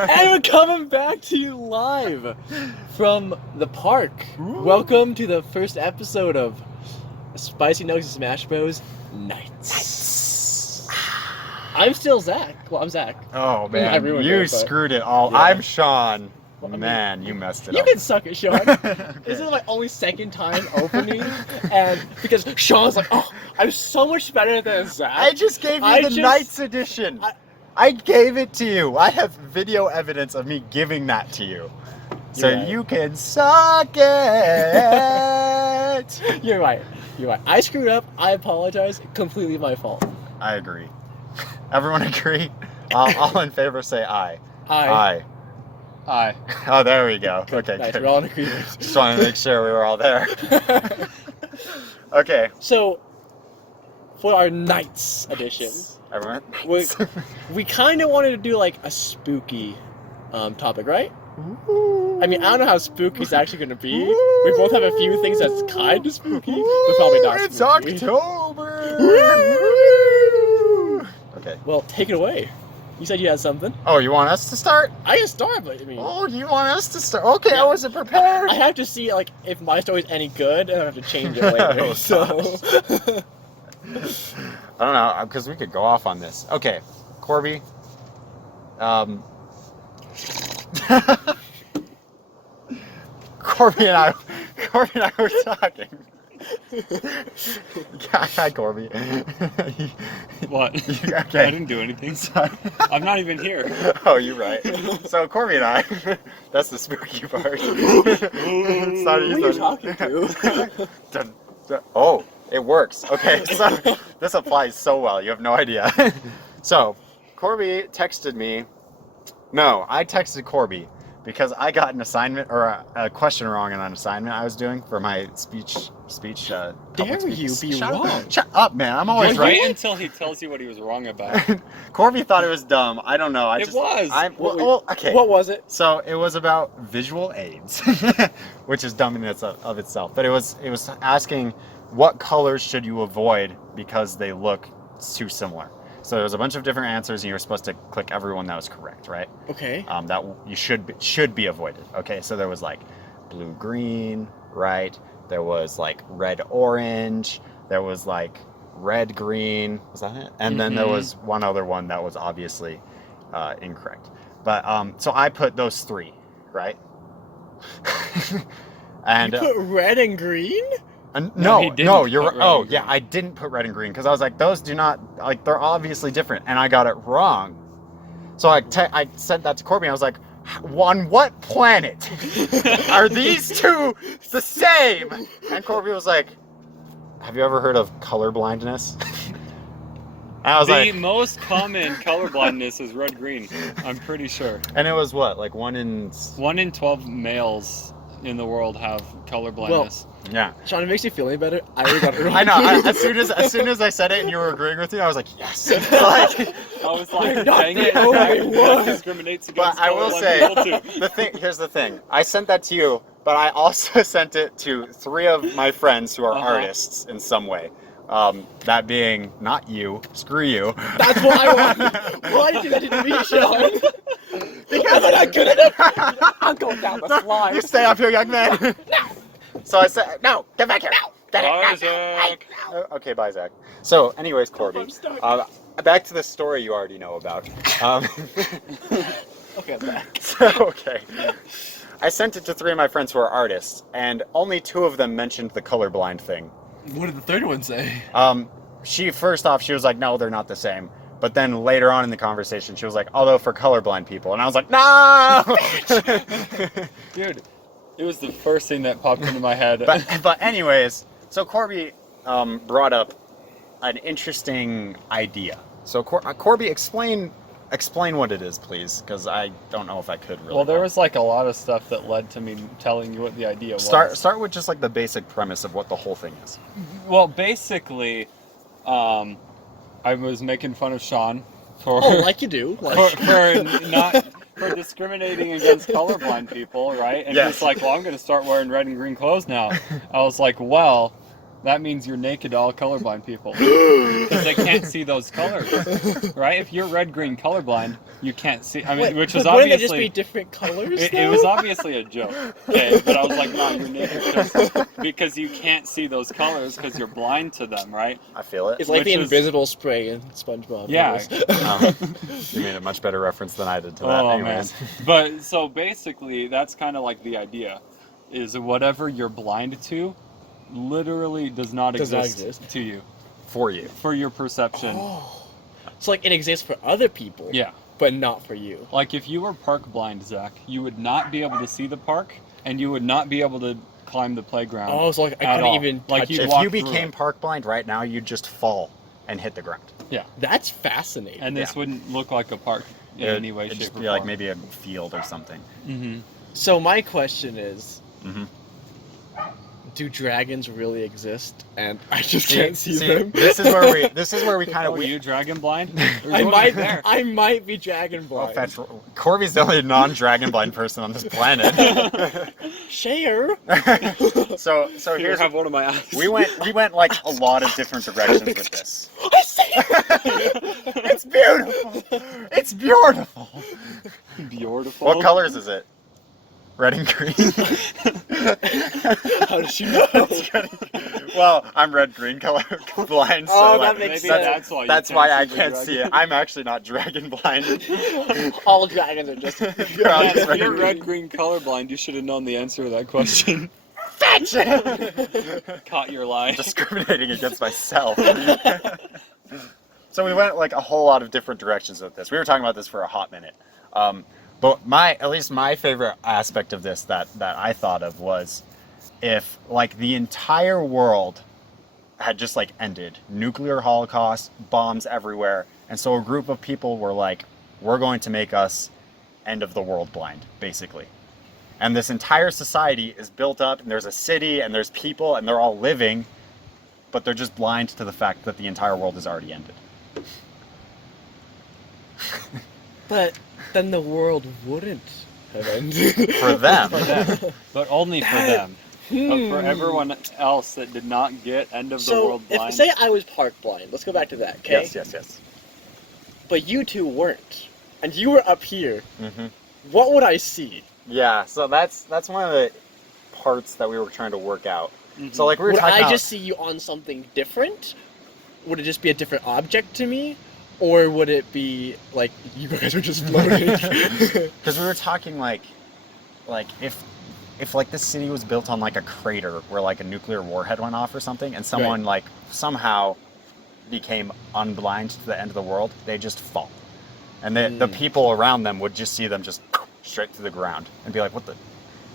And we're coming back to you live from the park. Ooh. Welcome to the first episode of Spicy Nuggs Nights. I'm still Zach. Well, I'm Zach. Oh I man, ruined you it, but- screwed it all. Yeah. I'm Sean. Well, I mean, Man, you messed it You up. can suck it, Sean. Okay. This is my only second time opening, and because Sean's like, oh, I'm so much better than Zach. I just gave you the Knights edition. I gave it to you. I have video evidence of me giving that to you. So You're right. you can suck it. You're right. You're right. I screwed up. I apologize. Completely my fault. I agree. Everyone agree? All in favor say aye. Aye. Hi. Oh, there we go. Okay, Nice. good. We're all in agreement. Just wanted to make sure we were all there. Okay. So, for our Nights edition, Everyone. we kind of wanted to do like a spooky topic, right? I mean, I don't know how spooky it's actually going to be. We both have a few things that's kind of spooky, but probably not It's spooky. October. Okay. Well, take it away. You said you had something. Oh, you want us to start? I can start, but I mean, Oh, you want us to start? Okay, I wasn't prepared. I have to see like if my story's any good, and I have to change it later. Oh, So, I don't know, because we could go off on this. Okay, Corby. Corby and I were talking. Hi, Corby. What? Okay. I didn't do anything. Sorry. I'm not even here. Oh, you're right. So Corby and I, that's the spooky part. It's not who are you talking to? Oh, it works. Okay, so this applies so well. You have no idea. So Corby texted me. No, I texted Corby because I got an assignment or a question wrong in an assignment I was doing for my speech. Dare public you speaking. be Shut wrong? Up. Shut up, man. I'm always Wait right. until he tells you what he was wrong about. Corby thought it was dumb. I don't know. It was. Well, okay. What was it? So it was about visual aids, which is dumb in of itself. But it was asking what colors should you avoid because they look too similar. So there was a bunch of different answers, and you were supposed to click every one that was correct, right? Okay. That you should be avoided. Okay, so there was like blue green, right? There was like red orange. There was like red green. Was that it? And then there was one other one that was obviously incorrect. But so I put those three, right? And You put red and green? No, he no, didn't you're put right. red Oh, and yeah, green. I didn't put red and green because I was like, those do not like they're obviously different, and I got it wrong. So I sent that to Corby. And I was like, on what planet are these two the same? And Corby was like, have you ever heard of color blindness? And I was The like, most common color blindness is red-green. I'm pretty sure. and it was what, like 1 in 1 in 12 males in the world have color blindness. yeah. Sean, it makes you feel any better? I already got it wrong. I know. As soon as I said it and you were agreeing with me, I was like, yes. Like, I was like, Not dang the it, only that one. discriminates but against I will colorblind say, people too. here's the thing. I sent that to you, but I also sent it to 3 of my friends who are artists in some way. That being not you. Screw you. That's what I wanted. Why did you do that to me, Sean? Because I'm not good enough. I'm going down the slide. You stay up here, young man. No. So I said, no, get back here. No. Get it. Bye, Zach. Okay, bye, Zach. So, anyways, Corby, I'm stuck. back to the story you already know about. Okay, I'm back. Okay. I sent it to 3 of my friends who are artists, and only 2 of them mentioned the colorblind thing. What did the third one say? She was like, no, they're not the same. But then later on in the conversation, she was like, although for colorblind people. And I was like, no! Dude, it was the first thing that popped into my head. But anyways, so Corby brought up an interesting idea. So Corby, explain what it is, please, because I don't know if I could really. Well, there was like a lot of stuff that led to me telling you what the idea was. Start with just like the basic premise of what the whole thing is. Well, basically, I was making fun of Sean for Oh, like you do. for discriminating against colorblind people, right? And Yes. he's like, "Well, I'm going to start wearing red and green clothes now." I was like, "Well, that means you're naked to all colorblind people. Because they can't see those colors. Right? If you're red-green colorblind, you can't see... I mean, Wait, which was but wouldn't they obviously... just be different colors, It was obviously a joke, okay? But I was like, no, you're naked because you can't see those colors because you're blind to them, right? I feel it. It's like Which the is- invisible spray in SpongeBob. Yeah. You made a much better reference than I did to that. Oh, Anyways. man. But, so basically, that's kind of like the idea, is whatever you're blind to literally does not exist to you, For you. for your perception. Oh. So like it exists for other people, Yeah. but not for you. Like if you were park blind, Zach, you would not be able to see the park, and you would not be able to climb the playground. Oh, so like I at couldn't all. even Like touch you it. If walk you through became it. park blind right now, you'd just fall and hit the ground. That's fascinating. And this Yeah. wouldn't look like a park in any way, It'd shape, just or be form. like maybe a field or something. Mm-hmm. So my question is, Mm-hmm. do dragons really exist? And I just can't see them. This is where we kind of Oh, you dragon blind? I might be dragon I'll blind. fetch. Corby's the only non-dragon blind person on this planet. Share. so Here, here's have one of my eyes. we went like a lot of different directions with this. I see it. It's beautiful. It's beautiful. Beautiful. What colors is it? Red and green. How does she know? Well, I'm red-green color blind, so Oh, like, that makes Maybe sense. that's why I the can't dragon. see it. I'm actually not dragon blind. All dragons are just. You're all Man, just if you're red-green. red-green colorblind, you should have known the answer to that question. Fetch! Caught your lie. Discriminating against myself. So we went like a whole lot of different directions with this. We were talking about this for a hot minute. But at least my favorite aspect of this that I thought of was if like the entire world had just like ended, nuclear holocaust, bombs everywhere, and so a group of people were like, we're going to make us end of the world blind, basically. And this entire society is built up, and there's a city, and there's people, and they're all living, but they're just blind to the fact that the entire world has already ended. But then the world wouldn't have ended. For them. For them, but only for them. But for everyone else that did not get end of the So, world blind. if say I was park blind, let's go back to that, okay? Yes. But you two weren't, and you were up here. Mm-hmm. What would I see? Yeah, so that's one of the parts that we were trying to work out. Mhm. So like we were Would talking I about, just see you on something different? Would it just be a different object to me? Or would it be like you guys were just floating? because we were talking like if like this city was built on like a crater where like a nuclear warhead went off or something, and someone like somehow became unblind to the end of the world, they just fall, and the people around them would just see them just straight to the ground and be like, what the,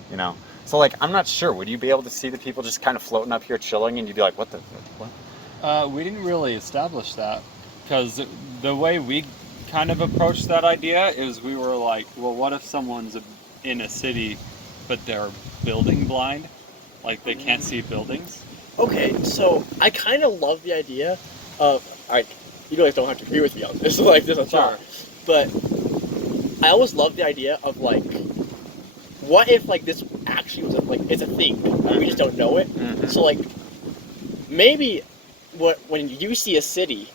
you know. So like I'm not sure. Would you be able to see the people just kind of floating up here chilling, and you'd be like, what the what? We didn't really establish that, because the way we kind of approached that idea is we were like, well, what if someone's in a city, but they're building blind? Like, they can't see buildings? Okay, so I kind of love the idea of, like, you guys don't have to agree with me on this, like, this is Sure. but I always love the idea of, like, what if, like, this actually was, it's a thing, and we just don't know it? Mhm. So, like, maybe when you see a city,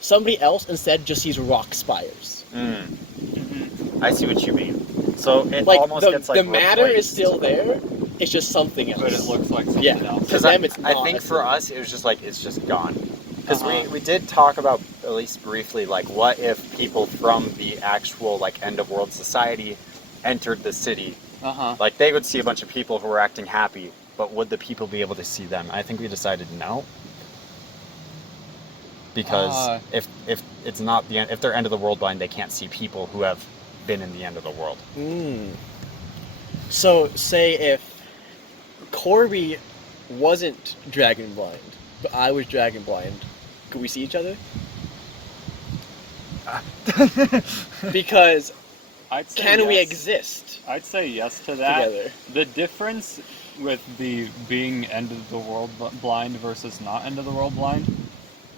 somebody else instead just sees rock spires. Mm-hmm. I see what you mean. So it Like, almost gets like the matter is replaced. still there, it's just something else. But it looks like something Yeah. else. To Because them, it's I not. think for us, it was just like, it's just gone. Because Uh-huh. we did talk about, at least briefly, like, what if people from the actual, like, end of world society entered the city? Uh-huh. Like, they would see a bunch of people who were acting happy, but would the people be able to see them? I think we decided no. Because if it's not the end, if they're end of the world blind, they can't see people who have been in the end of the world. So, say if Corby wasn't dragon blind, but I was dragon blind, could we see each other? Because I'd say can we yes. exist I'd say yes to that. together? The difference with the being end of the world blind versus not end of the world blind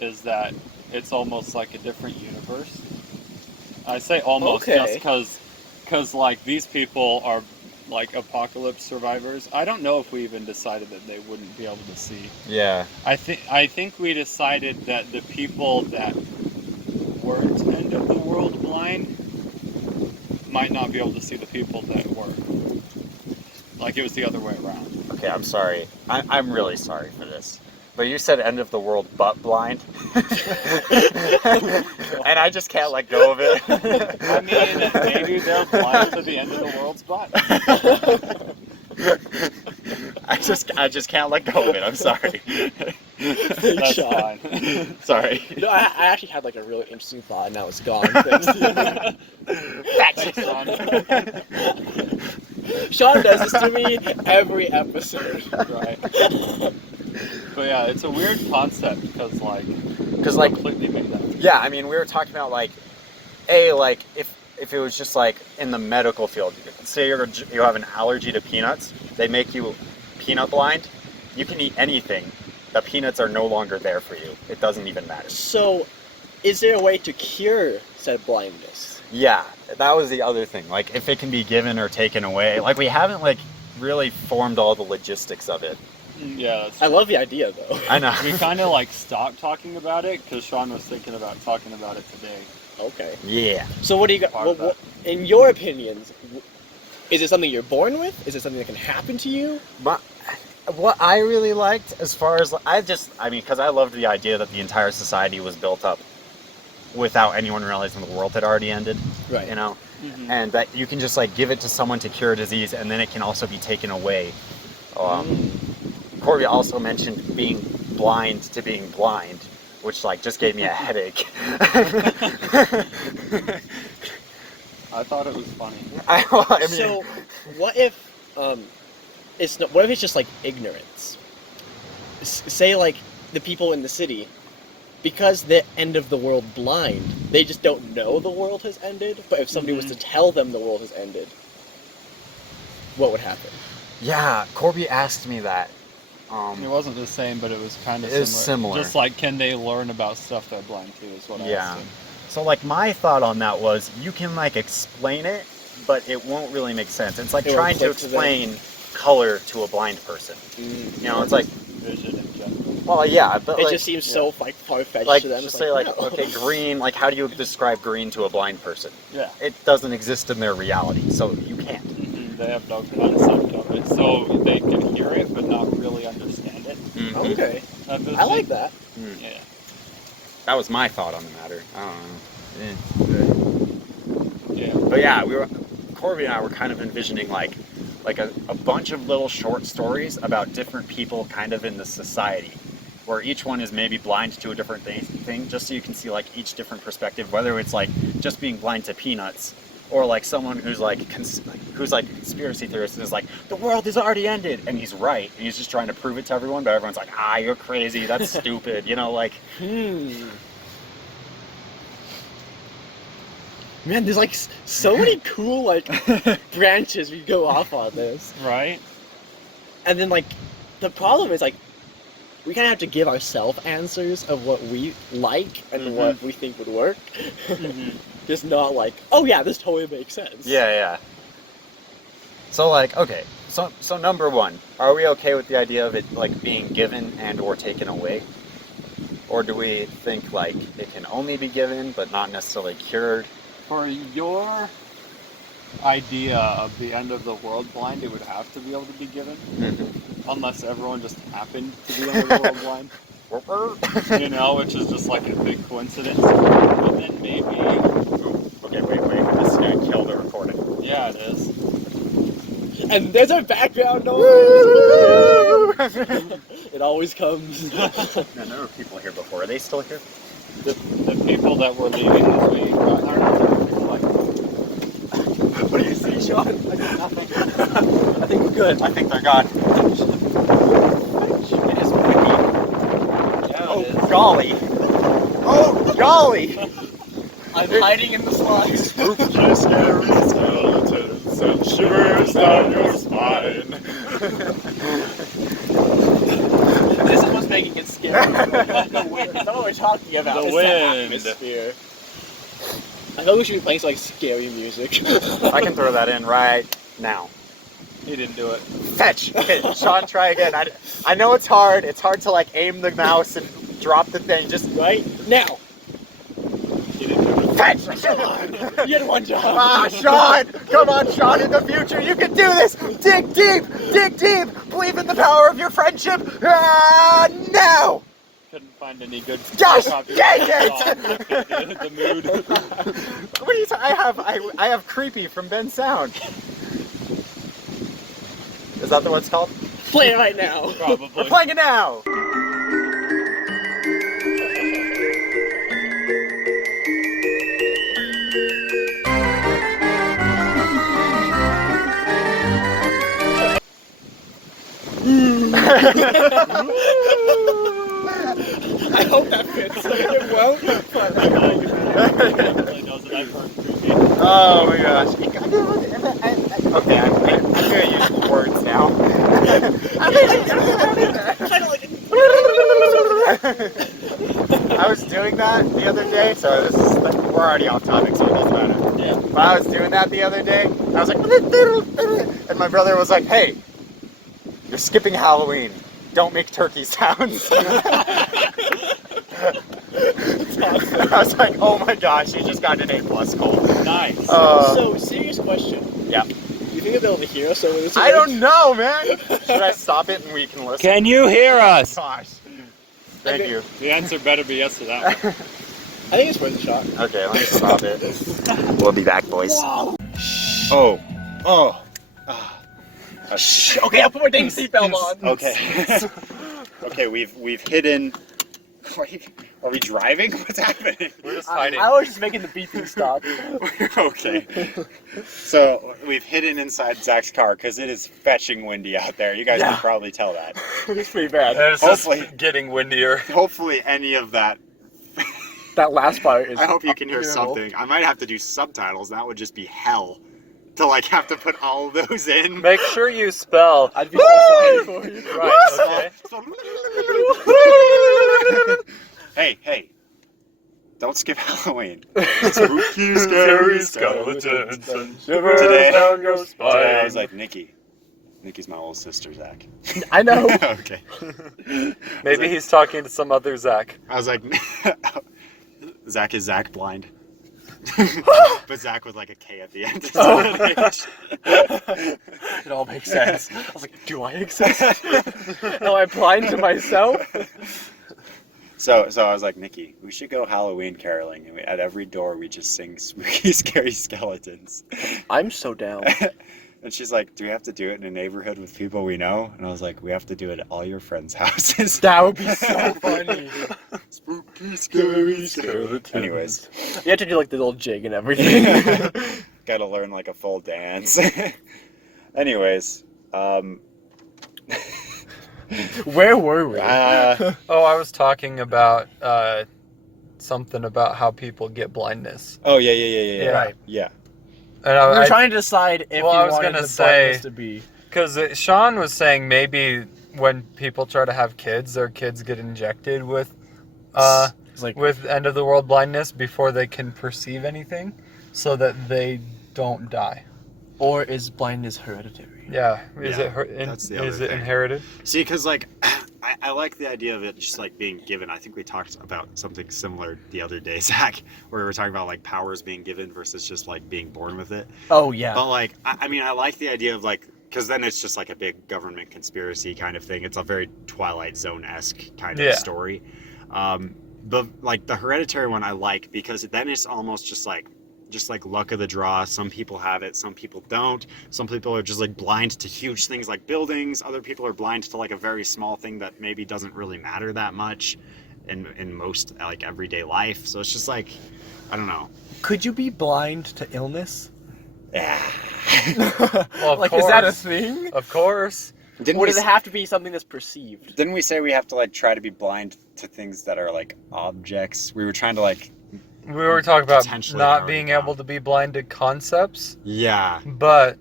is that it's almost like a different universe. I say almost Okay. just because like these people are like apocalypse survivors. I don't know if we even decided that they wouldn't be able to see. Yeah. I think we decided that the people that weren't end of the world blind might not be able to see the people that were. Like it was the other way around. Okay, I'm sorry. I'm really sorry for this. But you said end of the world but blind. And I just can't let go of it. I mean, maybe they're blind to the end of the world's butt. I just can't let go of it. I'm sorry. That's Sean. fine. Sorry. No, I actually had like a really interesting thought, and now it's gone. Thanks. Thanks, Sean. Sean does this to me every episode. Right. But yeah, it's a weird concept because like completely made that. Yeah, I mean, we were talking about like if it was just like in the medical field, say you have an allergy to peanuts, they make you peanut blind. You can eat anything. The peanuts are no longer there for you. It doesn't even matter. So, is there a way to cure said blindness? Yeah, that was the other thing. Like, if it can be given or taken away. Like, we haven't like really formed all the logistics of it. Yeah, that's I love the idea though. I know. we kind of like stopped talking about it because Sean was thinking about talking about it today. Okay. Yeah. So what do you got? Part of What, in your opinions, is it something you're born with? Is it something that can happen to you? What I really liked, as far as because I loved the idea that the entire society was built up without anyone realizing the world had already ended. Right. You know, Mm-hmm. and that you can just like give it to someone to cure a disease, and then it can also be taken away. Corby also mentioned being blind to being blind, which like just gave me a headache. I thought it was funny. I mean, So, what if what if it's just like ignorance? Say like the people in the city, because they're end of the world blind, they just don't know the world has ended. But if somebody was to tell them the world has ended, what would happen? yeah, Corby asked me that. It wasn't the same, but it was kind of It is similar. Just like, can they learn about stuff they're blind to? Is what I Yeah. asked him. So like my thought on that was you can like explain it, but it won't really make sense. It's like It won't trying to click to them. explain color to a blind person. You know, it's like, Vision in general. well, yeah, but It like, just seems so like far-fetched like to them. just It's say like, no. okay, green. Like, how do you describe green to a blind person? Yeah. It doesn't exist in their reality, so you can't. They have no concept of it, so they can hear it but not really understand it. Okay, That I like that. Yeah. That was my thought on the matter. I don't know. Yeah. But yeah, Corby and I were kind of envisioning like a bunch of little short stories about different people kind of in the society, where each one is maybe blind to a different thing, just so you can see like each different perspective, whether it's like just being blind to peanuts, or like someone who's like conspiracy theorist and is like, the world has already ended, and he's right, and he's just trying to prove it to everyone, but everyone's like, you're crazy, that's stupid, you know, like. Man, there's like so many cool like branches we go off on this. Right? And then like the problem is like we kind of have to give ourselves answers of what we like and what we think would work. Just not like, oh yeah, this totally makes sense. Yeah. So like, okay, so number one, are we okay with the idea of it like being given and or taken away? Or do we think like it can only be given but not necessarily cured? For your idea of the end of the world blind, it would have to be able to be given, unless everyone just happened to be end of the world blind. You know, which is just like a big coincidence. But then maybe. Okay, wait. This is gonna kill the recording. Yeah, it is. And there's a background noise. It always comes. No, there were people here before. Are they still here? The people that were leaving as we got here. What do you see, Sean? I got nothing. I think we're good. I think they're gone. It is windy. Yeah, Oh, it is. golly. Oh, golly. I'm hiding in the slides. Spooky, scary skeletons and shivers down your spine. This is what's making it scary. The wind. That's what we're talking about. The It's wind. atmosphere. I thought we should be playing some like scary music. I can throw that in right now. He didn't do it. Fetch. Okay, Sean, try again. I know it's hard. It's hard to like aim the mouse and drop the thing. Just Right now. He didn't do it. fetch. You had one job. Ah, Sean! Come on, Sean, in the future, you can do this! Dig deep! Dig deep! Believe in the power of your friendship! Ah, now! Couldn't find any good. Gosh, copy dang of it! the song that fit the mood. What are you I have Creepy from Ben Sound. Is that what it's called? Play it right now. Probably. We're playing it now! I hope that fits. It won't. Really doesn't. I've heard Creepy. Oh my gosh. Okay, I'm gonna use words now. I was doing that the other day, so this is like, we're already off topic, so it doesn't matter. Yeah. But I was doing that the other day, and I was like, and my brother was like, hey, you're skipping Halloween. Don't make turkey sounds. I was like, oh my gosh, you just got an A+ Cole. Nice. So, serious question. Yeah. Do you think they'll be able to hear us over this? I don't know, man. Should I stop it and we can listen? Can you hear us? Gosh. Thank you. The answer better be yes to that one. I think it's worth a shot. Okay, let me stop it. We'll be back, boys. Wow. Oh. Shh. Okay, I'll put my dang seatbelt on. Okay. Okay, we've hidden. Are we driving? What's happening? We're just hiding. I was just making the beeping stop. Okay. So we've hidden inside Zach's car because it is fetching windy out there. You guys can probably tell that. It's pretty bad. It's Hopefully- just getting windier. Hopefully, any of that. That last part is. I hope you can hear unhearable. something. I might have to do subtitles. That would just be hell. To like have to put all of those in. Make sure you spell. I'd be so sorry for you. Right, okay. Hey. Don't skip Halloween. Spooky, scary skeletons and shivers Today- down your spine. Today I was like, Nikki's my older sister, Zach. I know. Okay. Maybe he's talking to some other Zach. I was like, Zach is Zach blind. But Zach with like a K at the end. It all makes sense. I was like, do I exist? Am I blind to myself? So I was like, Nikki, we should go Halloween caroling. And at every door, we just sing spooky, scary skeletons. I'm so down. And she's like, do we have to do it in a neighborhood with people we know? And I was like, we have to do it at all your friends' houses. That would be so funny. Spooky, scary skeletons. Anyways. You have to do like the little jig and everything. Gotta learn like a full dance. Anyways. Where were we? Oh, I was talking about something about how people get blindness. Oh, yeah. Right. Yeah. And We were trying to decide if Well, you I was wanted gonna the say- blindness to be. Because Sean was saying maybe when people try to have kids, their kids get injected with It's like, with end of the world blindness before they can perceive anything, so that they don't die. or is blindness hereditary? Yeah, is Yeah, it that's the other is it thing. inherited? See, because like I like the idea of it just like being given. I think we talked about something similar the other day, Zach, where we were talking about like powers being given versus just like being born with it. Oh yeah. But like, I mean, I like the idea of like, because then it's just like a big government conspiracy kind of thing. It's a very Twilight Zone-esque kind of story. But like the hereditary one I like because then it's almost just like luck of the draw. Some people have it, some people don't. Some people are just like blind to huge things like buildings. Other people are blind to like a very small thing that maybe doesn't really matter that much in most like everyday life. So it's just like, I don't know. Could you be blind to illness? Yeah. Well, of Like, course. is that a thing? Of course. Didn't Or we, does it have to be something that's perceived? didn't we say we have to like try to be blind to things that are like objects? We were trying to like, We were talking about Potentially not already being now. able to be blind to concepts, yeah. but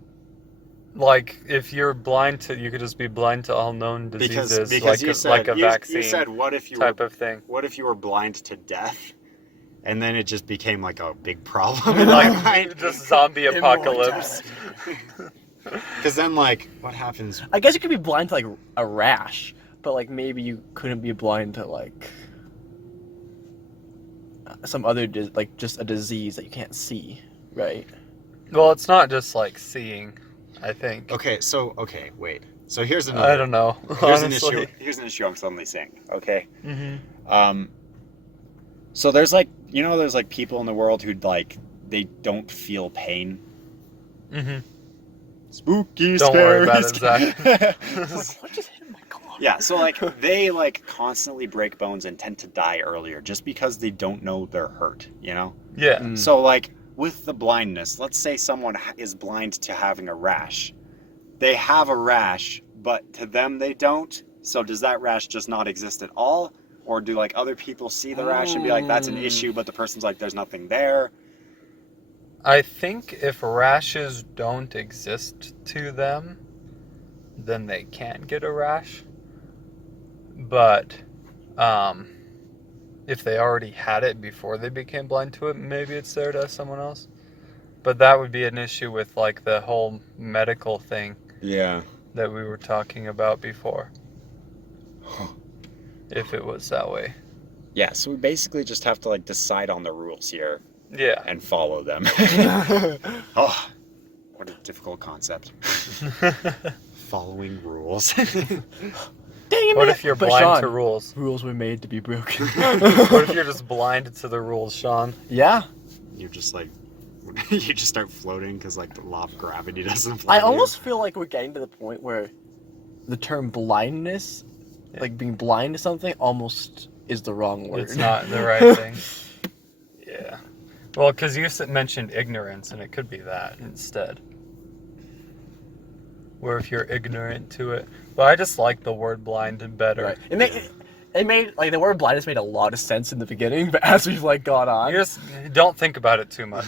like if you're blind to, you could just be blind to all known diseases, Because you said, like a vaccine you said, what if you type were of thing. what if you were blind to death? And then it just became like a big problem in my mind. Like just zombie apocalypse. Because then, like, what happens? I guess you could be blind to like a rash, but like maybe you couldn't be blind to like some other like just a disease that you can't see, right? Well, it's not just like seeing, I think. Okay, wait. So here's another. I don't know. Here's honestly. an issue. Here's an issue I'm suddenly seeing. Okay. Mm-hmm. So there's like, there's like people in the world who like they don't feel pain. Mm-hmm. Spooky. Don't worry about it, scary. Zach. What just hit my car? Yeah, so like they like constantly break bones and tend to die earlier just because they don't know they're hurt, Yeah. Mm. So like with the blindness, let's say someone is blind to having a rash. They have a rash, but to them they don't. So does that rash just not exist at all? Or do like other people see the rash and be like, that's an issue, but the person's like, there's nothing there? I think if rashes don't exist to them, then they can get a rash. But if they already had it before they became blind to it, maybe it's there to someone else. But that would be an issue with like the whole medical thing Yeah. that we were talking about before. If it was that way. Yeah, so we basically just have to like decide on the rules here Yeah. and follow them. Oh, what a difficult concept. Following rules. Dang it! What if you're But blind Sean, to rules? rules were made to be broken. What if you're just blind to the rules, Sean? Yeah. You're just like, you just start floating because like the law of gravity doesn't apply. I to you. almost feel like we're getting to the point where the term blindness, like being blind to something, almost is the wrong word. It's not the right thing. Yeah. Well, because you mentioned ignorance, and it could be that instead. Where if you're ignorant to it. But I just like the word blind better. Right. It made like the word blindness made a lot of sense in the beginning, but as we've like gone on, You just don't think about it too much.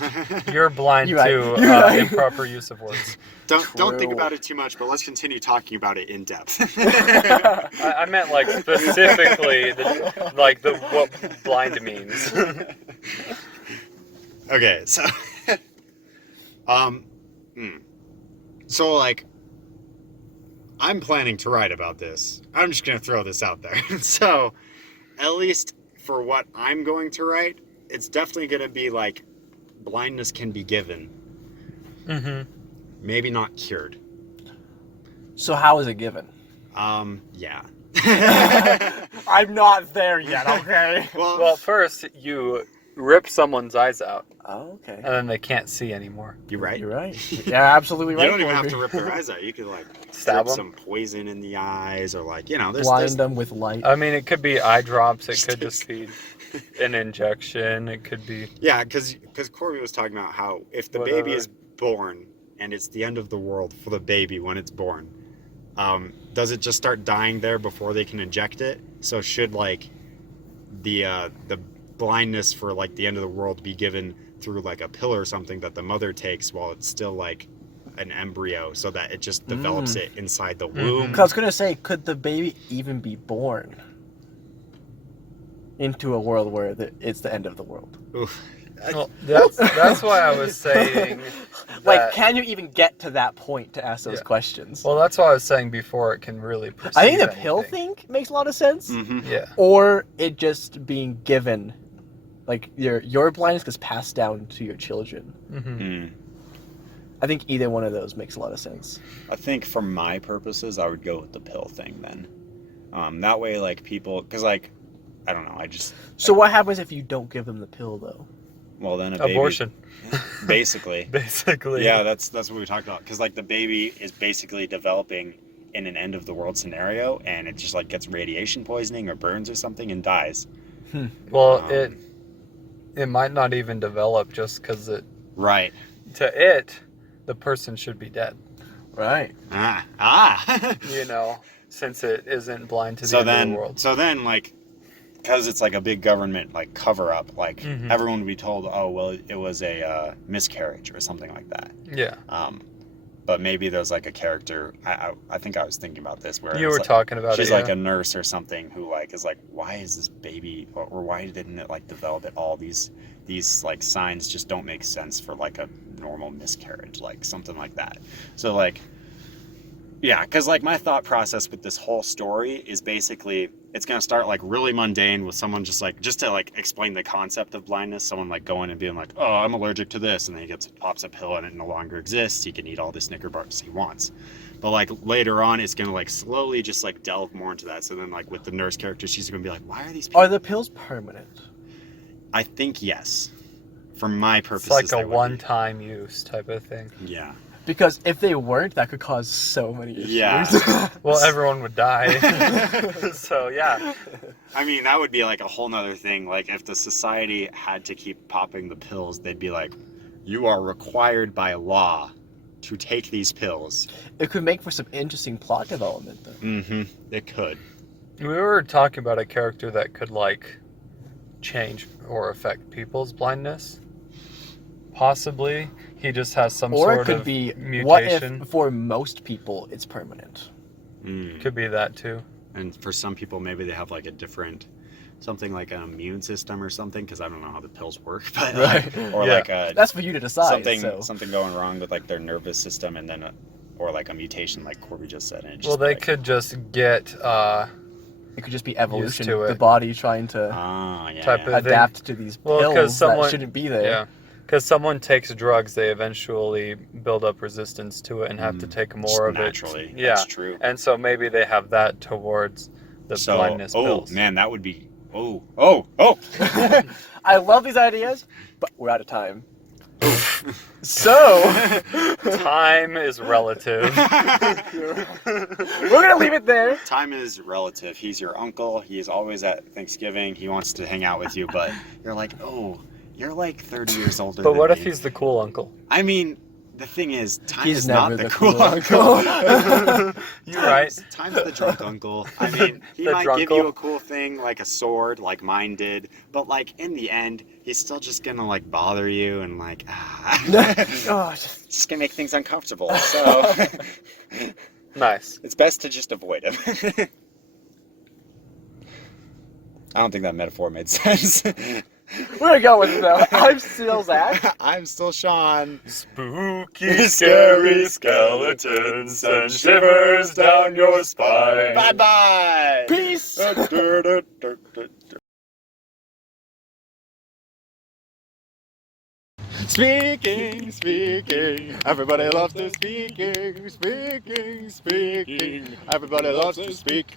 You're blind You're right. to You're right. improper use of words. Don't think True. about it too much, but let's continue talking about it in depth. I meant like specifically what blind means. Okay, so so like I'm planning to write about this. I'm just gonna throw this out there. So at least for what I'm going to write, it's definitely gonna be like blindness can be given. Mm-hmm. Maybe not cured. so how is it given? Yeah. I'm not there yet. Okay. Well, first you rip someone's eyes out, Oh, okay. and then they can't see anymore. you're right. You're right. Yeah, absolutely right. You don't even have Corby. to rip their eyes out. You could like Stab drip 'em? some poison in the eyes, or like there's Blind them with light. I mean, it could be eye drops. It could just be an injection. It could be. Yeah, because Corby was talking about how if the baby is born and it's the end of the world for the baby when it's born, does it just start dying there before they can inject it? So should like the blindness for like the end of the world be given through like a pill or something that the mother takes while it's still like an embryo, so that it just develops it inside the womb? Because I was gonna say, could the baby even be born into a world where it's the end of the world? Oof. Well, that's why I was saying. Like, can you even get to that point to ask those Yeah. questions? Well, that's why I was saying before it can really perceive I think the pill anything. thing makes a lot of sense. Mhm. Yeah. Or it just being given, like your blindness gets passed down to your children. Mm-hmm. Mm. I think either one of those makes a lot of sense. I think for my purposes, I would go with the pill thing then. That way, like people, because like, I don't know, So what happens if you don't give them the pill though? well then a baby, Abortion. basically. Basically. Yeah, that's what we talked about. Because like the baby is basically developing in an end of the world scenario, and it just like gets radiation poisoning or burns or something and dies. Well, Um, it might not even develop just because Right. the person should be dead. Right. You know, since it isn't blind to the So end of then, the world. like, because it's like a big government like cover up, like Mhm. everyone would be told, oh well, it was a miscarriage or something like that. Yeah. But maybe there's like a character. I think I was thinking about this where You it's were like, talking about she's it. like Yeah. a nurse or something who like is like, why is this baby or why didn't it like develop it? All these like signs just don't make sense for like a normal miscarriage, like something like that. So like, yeah, because like my thought process with this whole story is basically it's gonna start like really mundane with someone just to like explain the concept of blindness. Someone like going and being like, oh, I'm allergic to this, and then he pops a pill and it no longer exists. He can eat all the Snicker bars he wants. But like later on, it's gonna like slowly just like delve more into that. So then like with the nurse character, she's gonna be like, why are these people? Are the pills permanent? I think yes. For my purposes, It's like a one-time use type of thing. Yeah. Because if they weren't, that could cause so many issues. Yeah. Well, everyone would die. So, yeah. I mean, that would be like a whole nother thing. Like, if the society had to keep popping the pills, they'd be like, you are required by law to take these pills. It could make for some interesting plot development, though. Mm-hmm. It could. We were talking about a character that could, like, change or affect people's blindness. Possibly. He just has some Or sort it could of be, mutation. what if for most people it's permanent? Could be that, too. And for some people, maybe they have like a different, something like an immune system or something, because I don't know how the pills work, but Right. or Yeah. like That's for you to decide. something going wrong with like their nervous system, and then or like a mutation, like Corby just said. And it just Well, they like, could just get It could just be evolution, to the it. body trying to yeah, type yeah. of- adapt to these Well, 'cause pills someone- that shouldn't be there. Yeah, because someone takes drugs, they eventually build up resistance to it and have to take more of naturally. it. Yeah, That's true. and so maybe they have that towards the blindness pills. Man, that would be oh. I love these ideas, but we're out of time. So, Time is relative. we're gonna leave it there. Time is relative. He's your uncle. He's always at Thanksgiving. He wants to hang out with you, but you're like, oh, you're like 30 years older But than what me. if he's the cool uncle? I mean, the thing is, time He's is never not the the cool cool uncle. You're right. Time's the drunk uncle. I mean, he The might give drunkle. you a cool thing like a sword, like mine did, but like in the end, he's still just gonna like bother you and like, Oh, just gonna make things uncomfortable. So Nice. it's best to just avoid him. I don't think that metaphor made sense. we're gonna go with it though. I'm still Zach. I'm still Sean. Spooky, scary skeletons and shivers down your spine. Bye bye. Peace. Speaking. Everybody loves to speaking. Everybody loves to speak.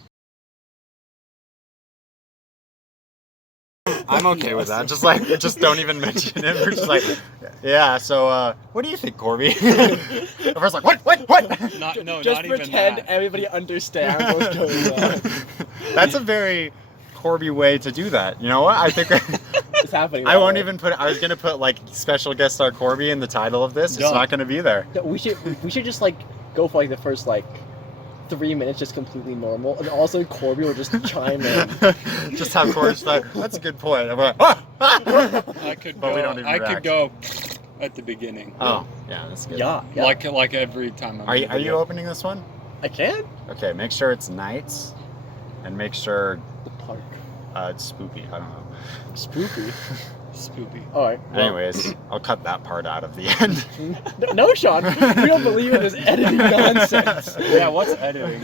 I'm okay with that. Just don't even mention him. We're just like, yeah. So, what do you think, Corby? Everyone's like, what? Just pretend everybody understands what's going on. That's a very Corby way to do that. You know what? I think It's happening. I won't even put. I was gonna put like special guest star Corby in the title of this. It's No. not gonna be there. No, we should just like go for like the first like 3 minutes just completely normal, and also Corby will just chime in. Just have Corby like, that's a good point. I'm like, ah! I could But go. we don't even I react. could go at the beginning. Oh, yeah, that's good. Yeah. Like every time. Are you opening this one? I can. Okay, make sure it's nights, and make sure The park. it's spooky. I don't know. Spooky. Spooky. All right. Well, Anyways, I'll cut that part out of the end. no, Sean. We don't believe in this editing nonsense. Yeah, what's editing?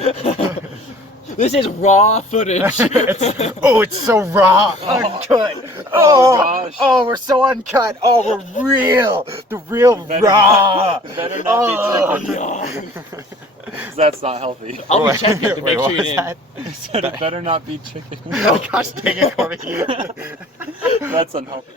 This is raw footage. It's so raw, uncut. Oh, gosh. Oh, we're so uncut. Oh, we're real. The real raw. Better not be chicken. no. That's not healthy. I'll be checking to make Wait, sure you what was didn't. that? I said it better not be chicken. Oh gosh, dang it, Corby. That's unhealthy.